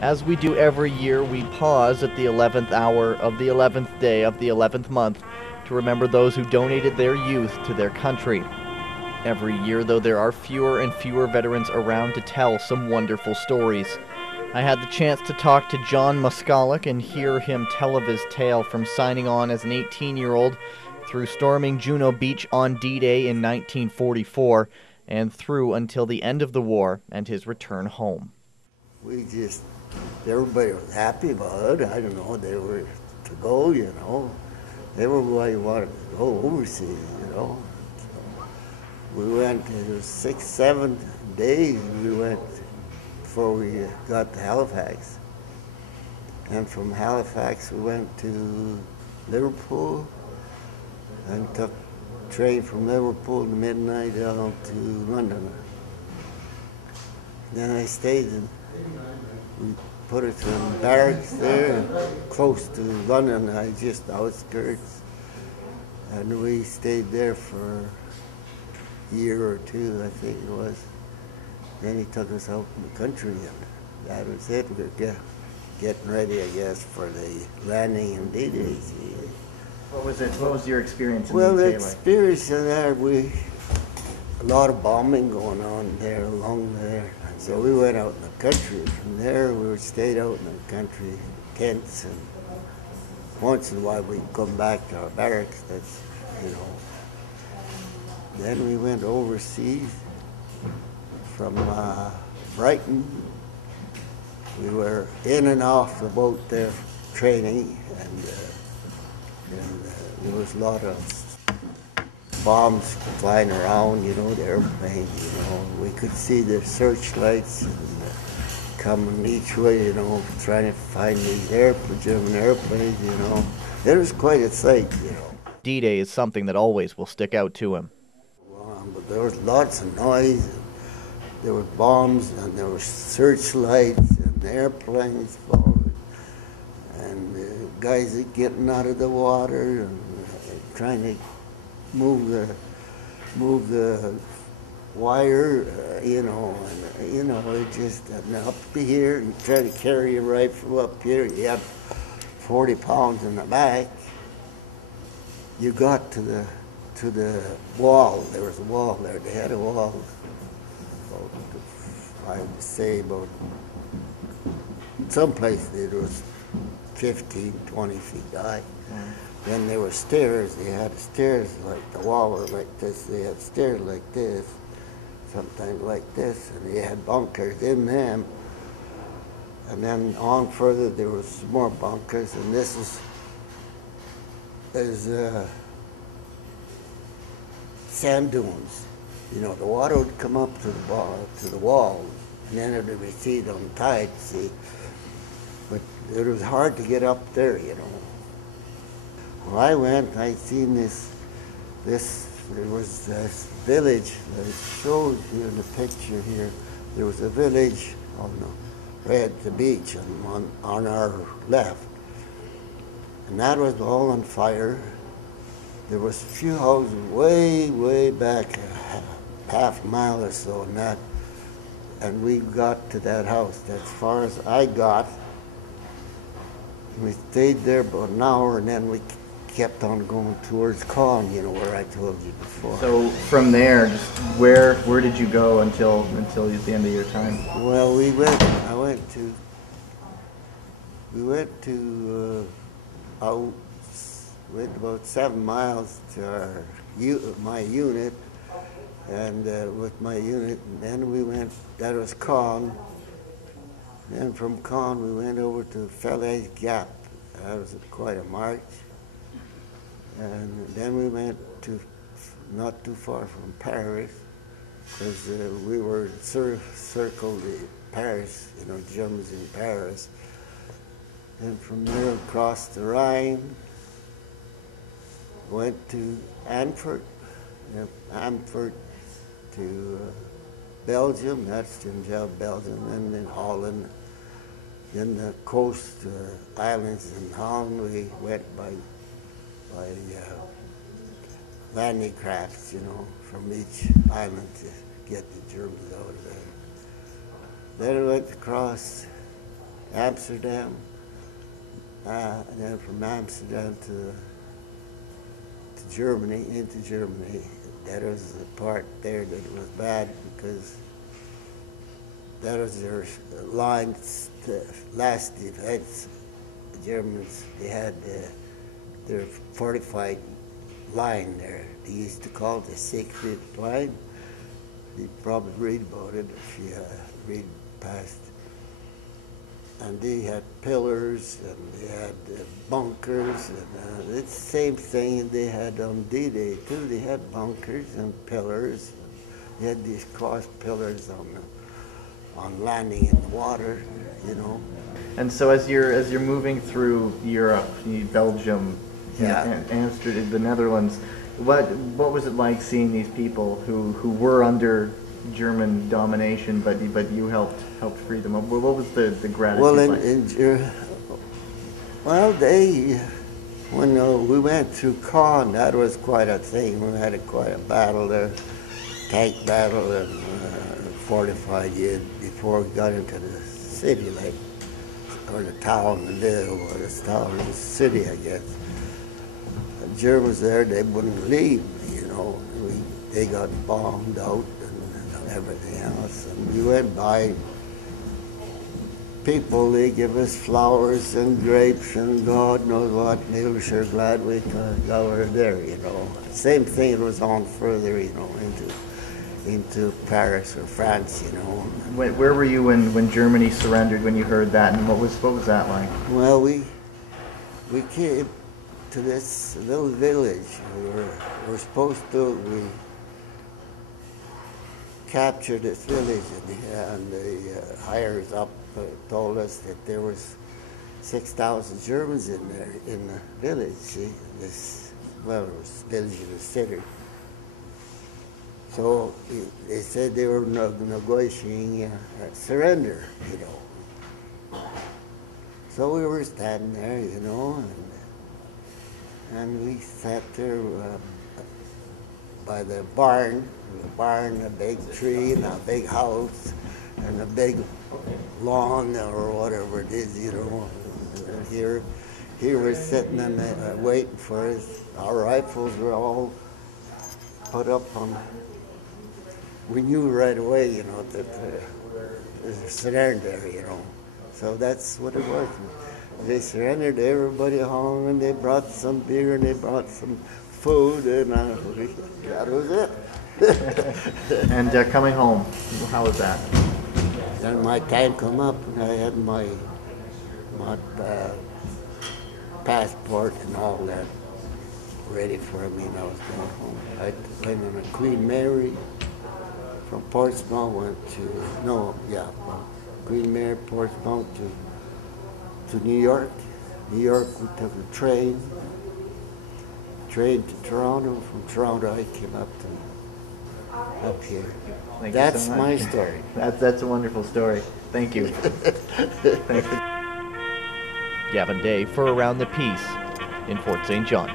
As we do every year, we pause at the 11th hour of the 11th day of the 11th month to remember those who donated their youth to their country. Every year, though, there are fewer and fewer veterans around to tell some wonderful stories. I had the chance to talk to John Moskalik and hear him tell of his tale from signing on as an 18-year-old through storming Juno Beach on D-Day in 1944 and through until the end of the war and his return home. Everybody was happy about it. I don't know, they were to go, you know. Everybody wanted to go overseas, you know. So we went, it was 6-7 days we went before we got to Halifax. And from Halifax we went to Liverpool and took a train from Liverpool at midnight down to London. Then I stayed in, we put us in barracks there, close to London, just outskirts. And we stayed there for a year or two, I think it was. Then he took us out in the country, and that was it. We were getting ready, I guess, for the landing in D-Day. What was your experience in well, the the UK experience in there, a lot of bombing going on there, along there. So we went out in the country. From there, we stayed out in the country, tents, and once in a while we'd come back to our barracks. That's, you know. Then we went overseas from Brighton. We were in and off the boat there training, and there was a lot of bombs flying around, you know, the airplane, you know. We could see the searchlights and, coming each way, you know, trying to find these German airplanes, you know. It was quite a sight, you know. D-Day is something that always will stick out to him. But there was lots of noise, and there were bombs, and there were searchlights, and airplanes falling, and guys getting out of the water and trying to move the wire, you know, and you know, it just up here. You try to carry a rifle up here. You have 40 pounds in the back. You got to the wall. There was a wall there. They had a wall. I would say about someplace it was 15, 20 feet high. Then there were stairs. They had stairs like the wall was like this. They had stairs like this, sometimes like this, and they had bunkers in them. And then on further, there was more bunkers, and this is sand dunes. You know, the water would come up to the wall, and then it would recede on tide. See, but it was hard to get up there, you know. Well, I went, I seen there was this village that shows you in the picture here. There was a village on the beach on our left. And that was all on fire. There was a few houses way, way back, half a mile or so, and we got to that house. That's as far as I got. We stayed there about an hour, and then we kept on going towards Con, you know, where I told you before. So from there, just where did you go until the end of your time? Well, we went about 7 miles to my unit, and with my unit, and then we went, that was Con. Then from Con we went over to Falaise Gap. That was quite a march. And then we went to not too far from Paris, because we were circled Paris, you know, Germans in Paris. And from there across the Rhine, went to Antwerp, Antwerp to Belgium, that's in Belgium, and then Holland. Then the coast islands in Holland, we went by landing crafts, you know, from each island to get the Germans out of there. Then I went across Amsterdam, and then from Amsterdam to Germany, into Germany. That was the part there that was bad because that was their lines, the last defense. The Germans, they had their fortified line there. They used to call it the Siegfried Line. You probably read about it if you read past. And they had pillars and they had bunkers, and it's the same thing they had on D-Day too. They had bunkers and pillars. They had these cross pillars on landing in the water, you know. And so as you're moving through Europe, Belgium, Yeah. Amsterdam, the Netherlands, what was it like seeing these people who were under German domination, but you helped free them? What was the gratitude Well, like? when we went through Caen, that was quite a thing. We had quite a battle there, tank battle, and fortified it before we got into the city, like, or the town, the city, I guess. The Germans there, they wouldn't leave, you know. They got bombed out and everything else. And we went by people, they give us flowers and grapes and God knows what. And they were sure glad we were there, you know. Same thing, it was on further, you know, into Paris or France, you know. Where were you when Germany surrendered, when you heard that, and what was that like? Well, we came to this little village. We captured this village, and the hires up told us that there was 6,000 Germans in there in the village. See, it was village in the city. So they said they were negotiating a surrender, you know. So we were standing there, you know, and we sat there by the barn, a big tree, and a big house, and a big lawn or whatever it is, you know. And here we're sitting and waiting for us. Our rifles were all put up on. We knew right away, you know, that there's a surrender, you know. So that's what it was. They surrendered, everybody home, and they brought some beer and they brought some food, and that was it. And coming home, how was that? Then my time come up, and I had my passport and all that ready for me, and I was going home. I went on a Queen Mary from Portsmouth, from Queen Mary, Portsmouth to New York. New York, we took a train to Toronto. From Toronto, I came up here. Thank That's you so much. my story. That's a wonderful story. Thank you. Thanks. Gavin Day for Around the Peace in Fort St. John.